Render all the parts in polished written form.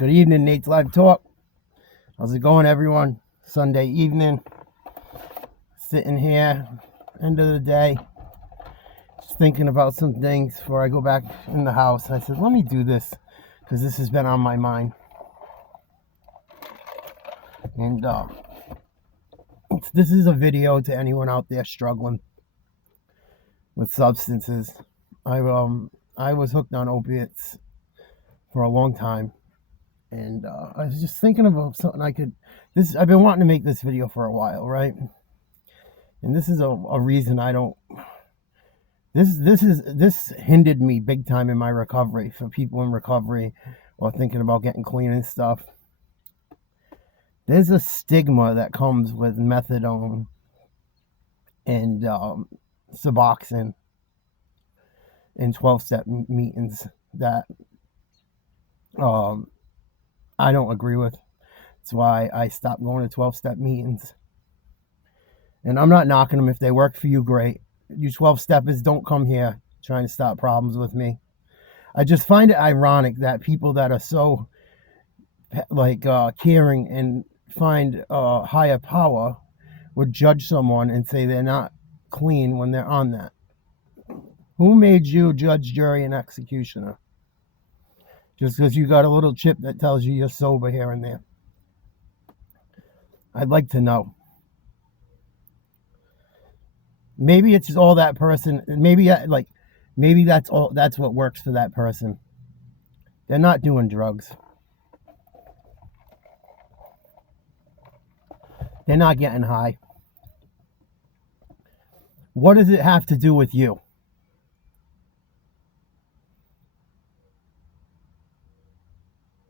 Good evening, Nate's Live Talk. How's it going, everyone? Sunday evening. Sitting here, end of the day. Just thinking about some things before I go back in the house. I said, let me do this because this has been on my mind. And this is a video to anyone out there struggling with substances. I was hooked on opiates for a long time. And I was just thinking about something I've been wanting to make this video for a while, right? And this is a reason I don't, this hindered me big time in my recovery. For people in recovery or thinking about getting clean and stuff, there's a stigma that comes with methadone and Suboxone in 12-step meetings that I don't agree with. That's why I stopped going to 12-step meetings. And I'm not knocking them. If they work for you, great. You 12-steppers, don't come here trying to stop problems with me. I just find it ironic that people that are so caring and find higher power would judge someone and say they're not clean when they're on that. Who made you judge, jury, and executioner? Just because you got a little chip that tells you you're sober here and there. I'd like to know. Maybe it's all that person. Maybe that's all. That's what works for that person. They're not doing drugs. They're not getting high. What does it have to do with you?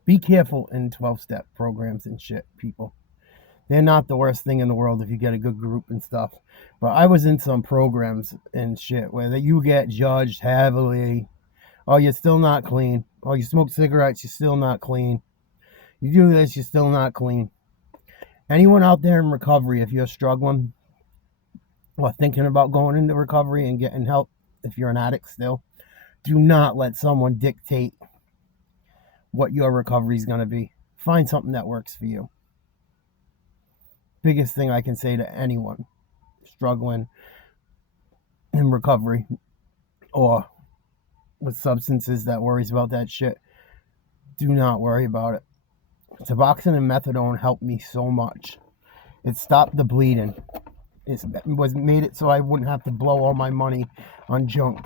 Be careful in 12-step programs and shit, people. They're not the worst thing in the world if you get a good group and stuff. But I was in some programs and shit where you get judged heavily. Oh, you're still not clean. Oh, you smoke cigarettes, you're still not clean. You do this, you're still not clean. Anyone out there in recovery, if you're struggling or thinking about going into recovery and getting help, if you're an addict still, do not let someone dictate what your recovery is going to be. Find something that works for you. Biggest thing I can say to anyone struggling in recovery or with substances that worries about that shit, do not worry about it. Suboxone and methadone helped me so much. It stopped the bleeding. It made it so I wouldn't have to blow all my money on junk.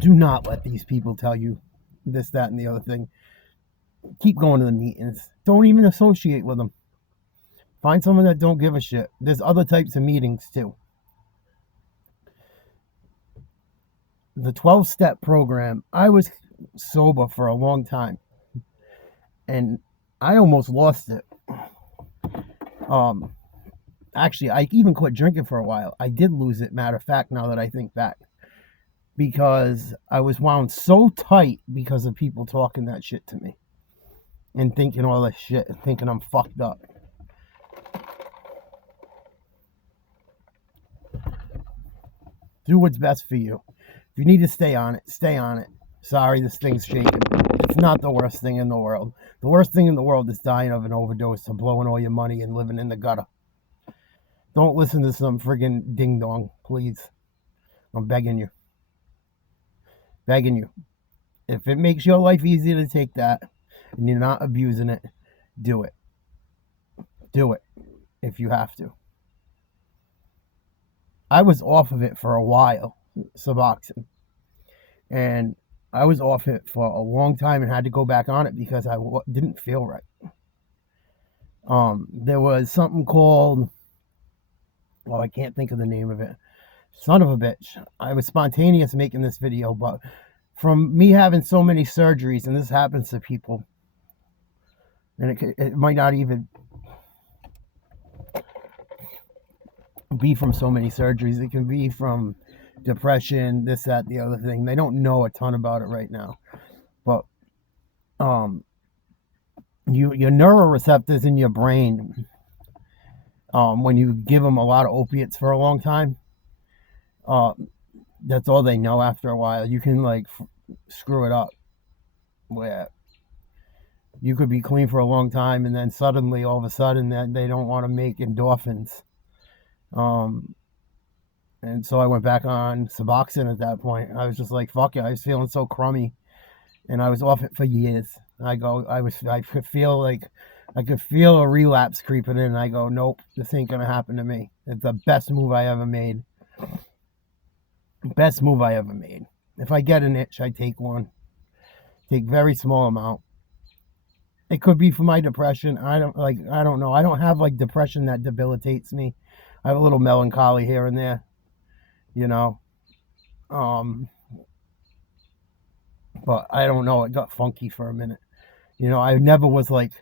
Do not let these people tell you this, that, and the other thing. Keep going to the meetings. Don't even associate with them. Find someone that don't give a shit. There's other types of meetings too. The 12-step program, I was sober for a long time. And I almost lost it. Actually, I even quit drinking for a while. I did lose it, matter of fact, now that I think back. Because I was wound so tight because of people talking that shit to me. And thinking all this shit and thinking I'm fucked up. Do what's best for you. If you need to stay on it, stay on it. Sorry, this thing's shaking. It's not the worst thing in the world. The worst thing in the world is dying of an overdose and blowing all your money and living in the gutter. Don't listen to some friggin' ding-dong, please. I'm begging you. Begging you. If it makes your life easier to take that and you're not abusing it, do it. Do it if you have to. I was off of it for a while, Suboxone. And I was off it for a long time and had to go back on it because I didn't feel right. There was something called, I can't think of the name of it. Son of a bitch. I was spontaneous making this video, but from me having so many surgeries, and this happens to people, and it might not even be from so many surgeries. It can be from depression, this, that, the other thing. They don't know a ton about it right now. But your neuroreceptors in your brain, when you give them a lot of opiates for a long time, that's all they know after a while. You can screw it up. where you could be clean for a long time and then suddenly, all of a sudden, that they don't want to make endorphins. Um, and so I went back on Suboxone at that point. I was just like, fuck it. I was feeling so crummy, and I was off it for years. I could feel like I could feel a relapse creeping in. And I go, nope, this ain't gonna happen to me. It's the best move I ever made. Best move I ever made. If I get an itch, I take one. Take very small amount. It could be for my depression. I don't know. I don't have like depression that debilitates me. I have a little melancholy here and there, you know. Um, but I don't know. It got funky for a minute. You know, I never was like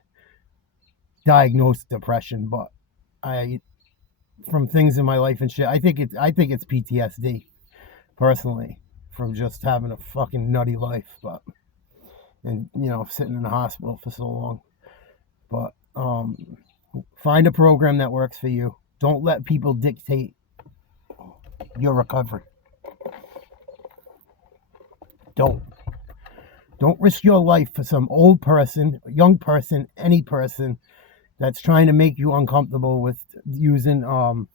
diagnosed depression, but I from things in my life and shit. I think it's PTSD personally from just having a fucking nutty life, but and sitting in the hospital for so long. But find a program that works for you. Don't let people dictate your recovery. Don't risk your life for some old person, young person, any person that's trying to make you uncomfortable with using what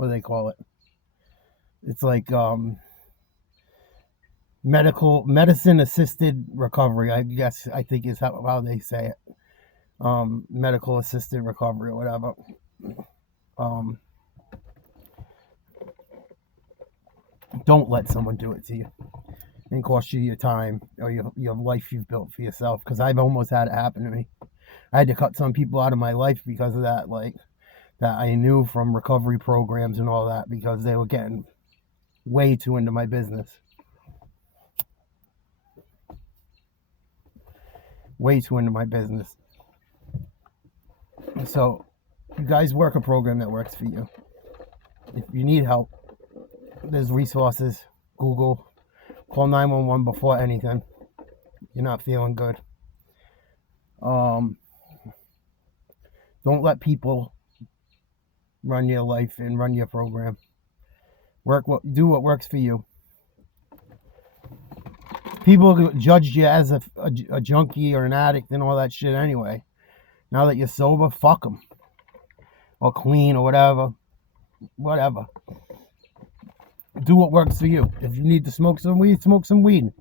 do they call it? It's like medicine assisted recovery, I think is how they say it. Medical assisted recovery or whatever. Don't let someone do it to you and cost you your time or your life you've built for yourself, because I've almost had it happen to me. I had to cut some people out of my life because of that, like that I knew from recovery programs and all that, because they were getting way too into my business. Way too into my business. So, you guys work a program that works for you. If you need help, there's resources. Google. Call 911 before anything. You're not feeling good. Don't let people run your life and run your program. Do what works for you. People judged you as a junkie or an addict and all that shit anyway. Now that you're sober, fuck them. Or clean or whatever. Whatever. Do what works for you. If you need to smoke some weed, smoke some weed.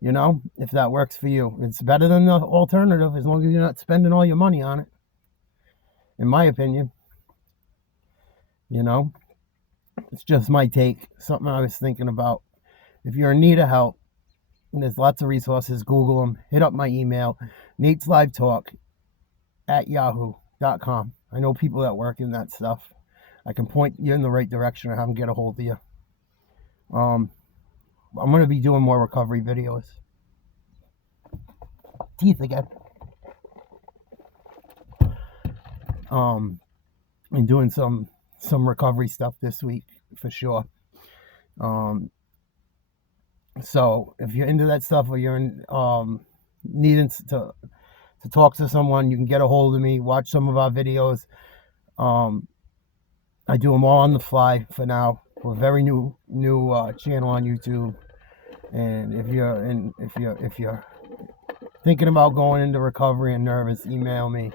You know, if that works for you. It's better than the alternative as long as you're not spending all your money on it. In my opinion. You know, it's just my take. Something I was thinking about. If you're in need of help, there's lots of resources. Google them. Hit up my email, nateslivetalk@yahoo.com. I know people that work in that stuff. I can point you in the right direction or have them get a hold of you. I'm going to be doing more recovery videos. Teeth again. And doing some recovery stuff this week for sure. So if you're into that stuff or you're needing to talk to someone, you can get a hold of me. Watch some of our videos. I do them all on the fly for now. We're a very new channel on YouTube, and if you're thinking about going into recovery and nervous, email me.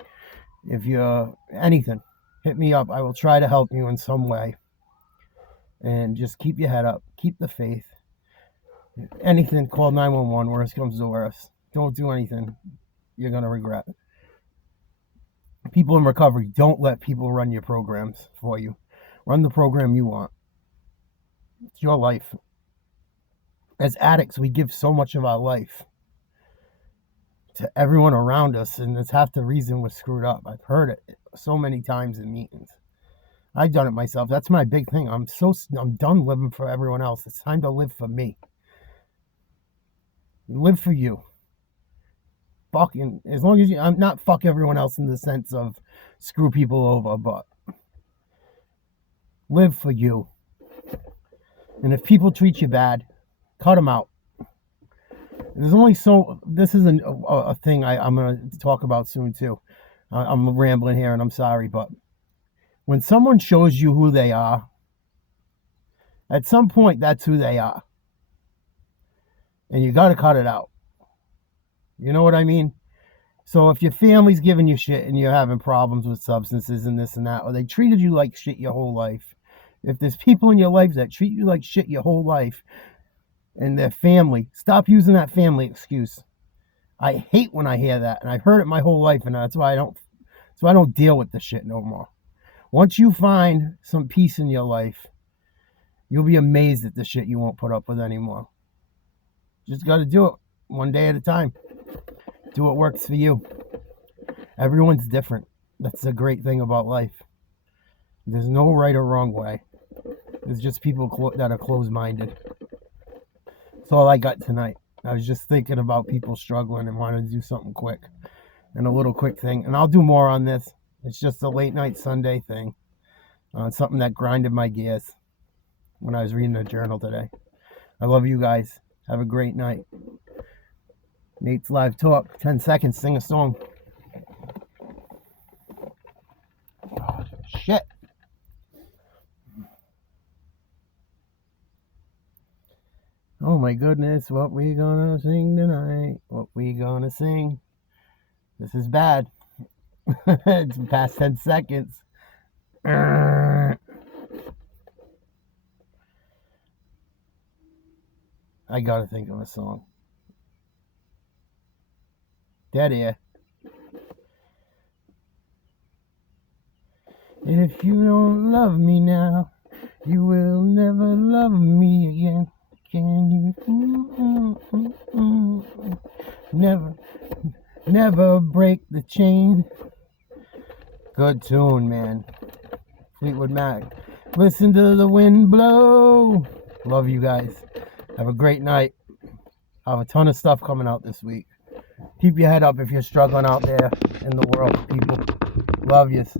If you're anything, hit me up. I will try to help you in some way. And just keep your head up. Keep the faith. Anything, call 911. Worst comes to worst. Don't do anything you're going to regret. People in recovery, don't let people run your programs for you. Run the program you want. It's your life. As addicts, we give so much of our life to everyone around us, and that's half the reason we're screwed up. I've heard it so many times in meetings. I've done it myself. That's my big thing. I'm done living for everyone else. It's time to live for me. Live for you. Fucking, as long as I'm not fuck everyone else in the sense of screw people over, but live for you. And if people treat you bad, cut them out. There's only this is a thing I'm going to talk about soon too. I'm rambling here and I'm sorry, but when someone shows you who they are, at some point that's who they are. And you got to cut it out. You know what I mean? So if your family's giving you shit and you're having problems with substances and this and that, or they treated you like shit your whole life, if there's people in your life that treat you like shit your whole life and their family, stop using that family excuse. I hate when I hear that, and I've heard it my whole life, and that's why I don't deal with the shit no more. Once you find some peace in your life, you'll be amazed at the shit you won't put up with anymore. Just got to do it one day at a time. Do what works for you. Everyone's different. That's the great thing about life. There's no right or wrong way. There's just people that are closed-minded. That's all I got tonight. I was just thinking about people struggling and wanting to do something quick. And a little quick thing. And I'll do more on this. It's just a late night Sunday thing. Something that grinded my gears when I was reading the journal today. I love you guys. Have a great night. Nate's Live Talk. 10 seconds. Sing a song. Oh, shit. Oh my goodness. What we gonna sing tonight? What we gonna sing? This is bad. It's past 10 seconds. I gotta think of a song. Dead air. If you don't love me now, you will never love me again. Can you? Never break the chain. Good tune, man. Fleetwood Mac. Listen to the wind blow. Love you guys. Have a great night. I have a ton of stuff coming out this week. Keep your head up if you're struggling out there in the world, people. Love yous.